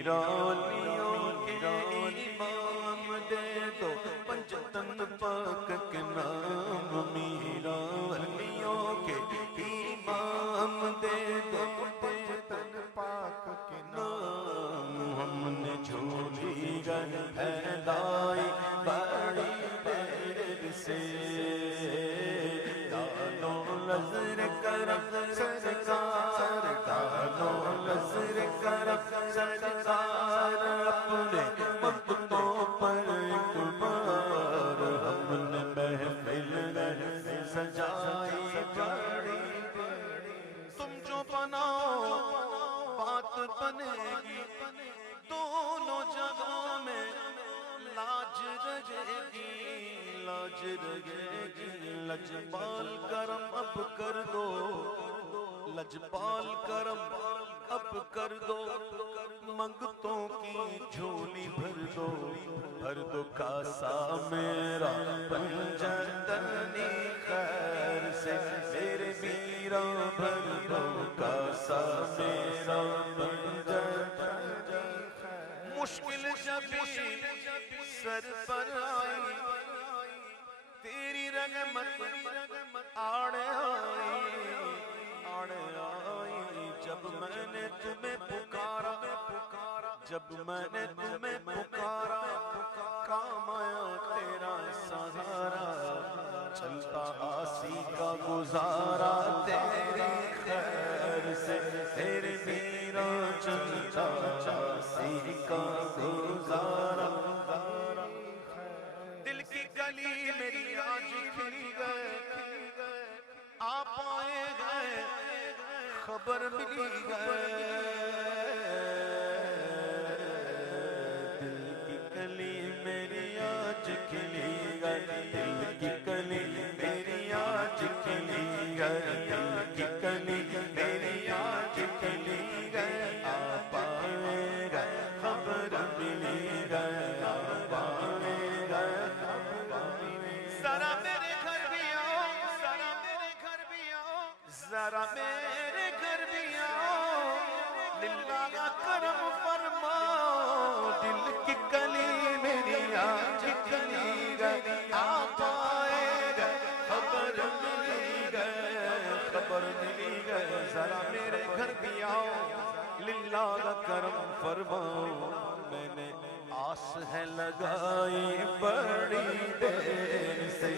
میرالیوں کے امام دے دو پنجتن پاک کے نام میرالیوں کے امام دے دو پنجتن پاک کے نام ہم نے جھولی گئے پھیلائی بڑی دیر سے ڈالو نظر کرم سرکار ڈالو نظر کرم سرکار اپنے مقتوں پر ایک بار ہم نے محفل سجائی بڑی تم جو بناؤ بات بنے گی دونوں جگہوں میں لاج رہے گی لاج رہے گی لجپال کرم اب کر دو لجپال کرم اب کر دو منگتوں کی جھولی بھر دو کاسا میرا پنجتنی خیر سے میرے میرا بھر دو کاسا میرا پنجتنی مشکل جب سر پر آئی تیری رحمت آڑے آئی جب میں نے تمہیں پکارا جب میں نے تمہیں پکارا کام آیا تیرا سہارا چلتا آسی کا گزارا تیری خیر سے تیرے میرا چلتا آسی کا گزارا دل کی گلی میری آج کھلی گئے آپ آئے گئے خبر ملی گئے دل کی گلی میری آج کھلی گئے دل کی گلی میری آج کھلی گئے دل کی گلی میری آج کھلی گئے آپ آئے گئے خبر ملی گئے آپ آئے گئے ذرا میرے گھر بھی آؤ ذرا میرے گھر بھی آؤ ذرا میرے گھر بھی آؤ للہ کا کرم فرماؤ دل کی گلی میری آج کھلی گئے آپ آئے گئے خبر ملی گئے ذرا میرے گھر بھی آؤ للہ کا کرم فرماؤ میں نے آس ہے لگائی بڑی دیر سے